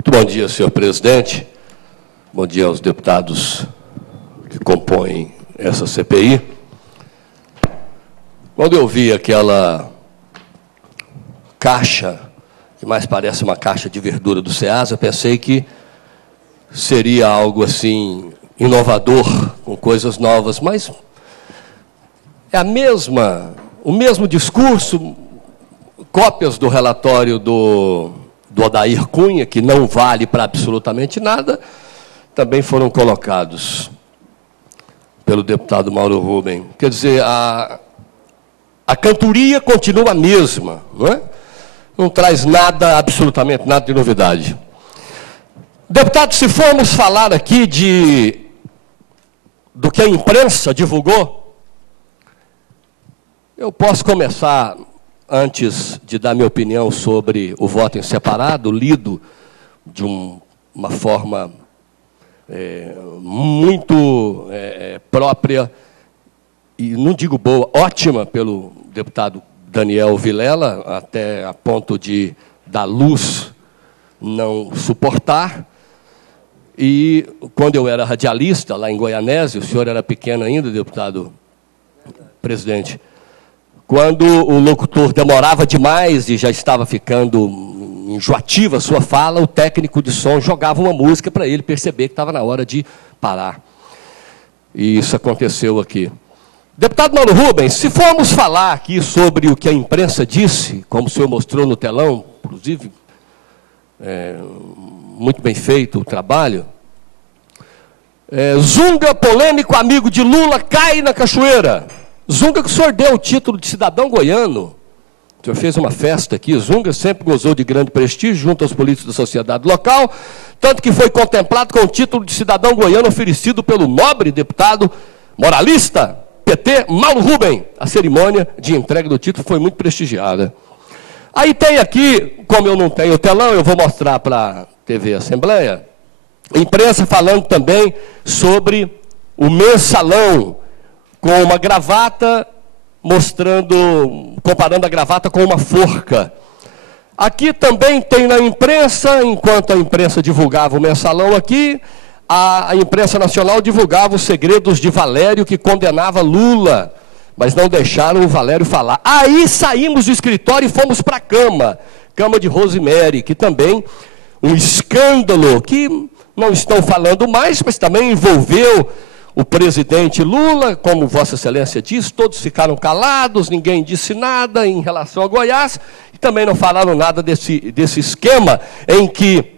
Muito bom dia, senhor presidente. Bom dia aos deputados que compõem essa CPI. Quando eu vi aquela caixa, que mais parece uma caixa de verdura do Ceasa, eu pensei que seria algo assim inovador, com coisas novas, mas é o mesmo discurso, cópias do relatório do Odair Cunha, que não vale para absolutamente nada, também foram colocados pelo deputado Mauro Rubem. Quer dizer, a cantoria continua a mesma, não é? Não traz nada, absolutamente nada de novidade. Deputado, se formos falar aqui do que a imprensa divulgou, eu posso começar, antes de dar minha opinião sobre o voto em separado, lido de uma forma muito própria, e não digo boa, ótima, pelo deputado Daniel Vilela, até a ponto de da luz não suportar. E quando eu era radialista, lá em Goianésia, o senhor era pequeno ainda, deputado presidente, quando o locutor demorava demais e já estava ficando enjoativa a sua fala, o técnico de som jogava uma música para ele perceber que estava na hora de parar. E isso aconteceu aqui. Deputado Mauro Rubens, se formos falar aqui sobre o que a imprensa disse, como o senhor mostrou no telão, inclusive, muito bem feito o trabalho, Zunga, polêmico amigo de Lula, cai na cachoeira. Zunga, que o senhor deu o título de cidadão goiano. O senhor fez uma festa aqui. Zunga sempre gozou de grande prestígio junto aos políticos da sociedade local, tanto que foi contemplado com o título de cidadão goiano oferecido pelo nobre deputado moralista PT Mauro Rubem. A cerimônia de entrega do título foi muito prestigiada. Aí tem aqui, como eu não tenho o telão, eu vou mostrar para a TV Assembleia, a imprensa falando também sobre o mensalão, com uma gravata, comparando a gravata com uma forca. Aqui também tem na imprensa, enquanto a imprensa divulgava o mensalão aqui, a imprensa nacional divulgava os segredos de Valério, que condenava Lula, mas não deixaram o Valério falar. Aí saímos do escritório e fomos para a Cama de Rosemary, que também um escândalo, que não estão falando mais, mas também envolveu o presidente Lula, como Vossa Excelência disse, todos ficaram calados, ninguém disse nada em relação a Goiás, e também não falaram nada desse esquema em que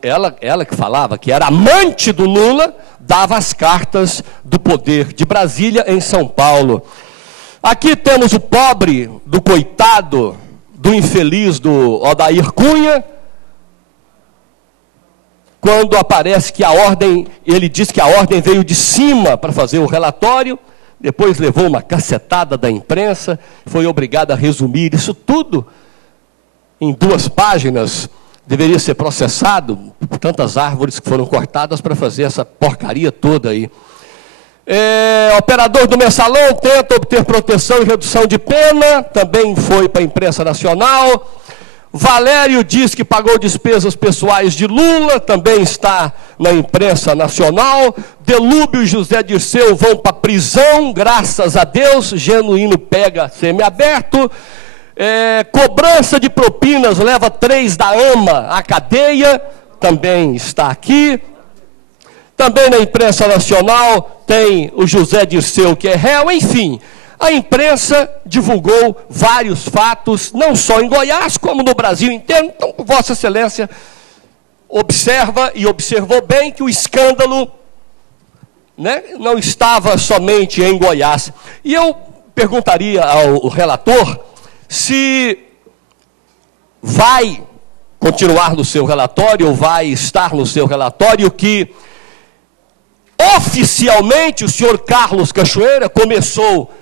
ela que falava que era amante do Lula, dava as cartas do poder de Brasília em São Paulo. Aqui temos o pobre, do coitado, do infeliz do Odair Cunha, quando aparece que a ordem, ele diz que a ordem veio de cima para fazer o relatório, depois levou uma cacetada da imprensa, foi obrigado a resumir isso tudo em 2 páginas, deveria ser processado por tantas árvores que foram cortadas para fazer essa porcaria toda aí. Operador do mensalão tenta obter proteção e redução de pena, também foi para a imprensa nacional. Valério diz que pagou despesas pessoais de Lula, também está na imprensa nacional. Delúbio e José Dirceu vão para a prisão, graças a Deus. Genuíno pega semiaberto. Cobrança de propinas leva 3 da AMA à cadeia, também está aqui. Também na imprensa nacional tem o José Dirceu, que é réu, enfim. A imprensa divulgou vários fatos, não só em Goiás, como no Brasil inteiro. Então, Vossa Excelência observa e observou bem que o escândalo, né, não estava somente em Goiás. E eu perguntaria ao relator se vai continuar no seu relatório, ou vai estar no seu relatório, que oficialmente o senhor Carlos Cachoeira começou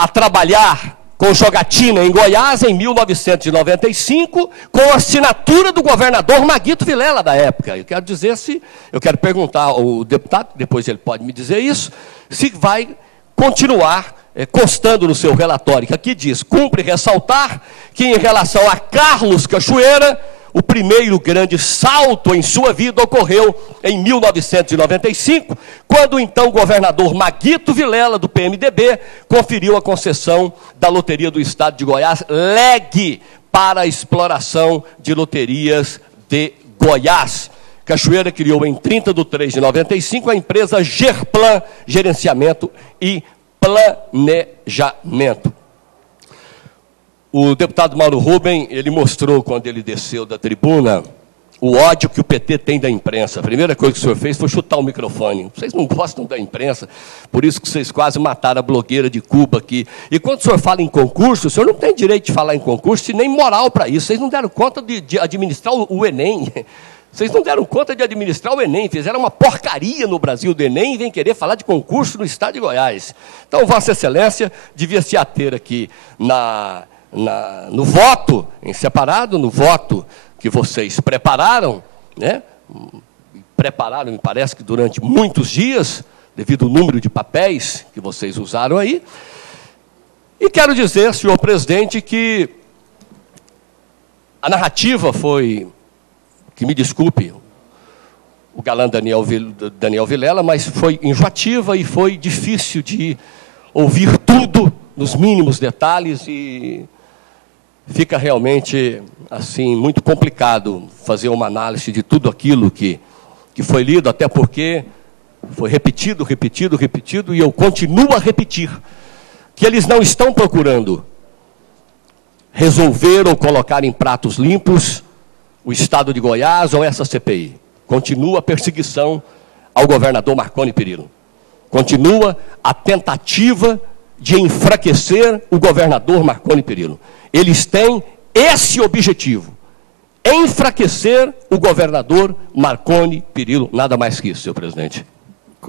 a trabalhar com jogatina em Goiás em 1995, com a assinatura do governador Maguito Vilela da época. Eu quero perguntar ao deputado, depois ele pode me dizer isso, se vai continuar constando no seu relatório, que aqui diz: cumpre ressaltar que em relação a Carlos Cachoeira, o primeiro grande salto em sua vida ocorreu em 1995, quando o então governador Maguito Vilela, do PMDB, conferiu a concessão da Loteria do Estado de Goiás, LEG, para a exploração de loterias de Goiás. Cachoeira criou em 30/3/95 a empresa Gerplan, Gerenciamento e Planejamento. O deputado Mauro Rubem, ele mostrou, quando ele desceu da tribuna, o ódio que o PT tem da imprensa. A primeira coisa que o senhor fez foi chutar o microfone. Vocês não gostam da imprensa, por isso que vocês quase mataram a blogueira de Cuba aqui. E quando o senhor fala em concurso, o senhor não tem direito de falar em concurso e nem moral para isso. Vocês não deram conta de administrar o Enem. Vocês não deram conta de administrar o Enem, fizeram uma porcaria no Brasil do Enem e vem querer falar de concurso no Estado de Goiás. Então, Vossa Excelência devia se ater aqui no voto em separado, no voto que vocês prepararam, né? Prepararam, me parece que durante muitos dias, devido ao número de papéis que vocês usaram aí. E quero dizer, senhor presidente, que a narrativa foi, que me desculpe, o galã Daniel Vilela, mas foi enjoativa e foi difícil de ouvir tudo nos mínimos detalhes e fica realmente assim muito complicado fazer uma análise de tudo aquilo que foi lido, até porque foi repetido, e eu continuo a repetir que eles não estão procurando resolver ou colocar em pratos limpos o Estado de Goiás ou essa CPI. Continua a perseguição ao governador Marconi Perillo. Continua a tentativa de enfraquecer o governador Marconi Perillo. Eles têm esse objetivo, enfraquecer o governador Marconi Perillo, nada mais que isso, senhor presidente.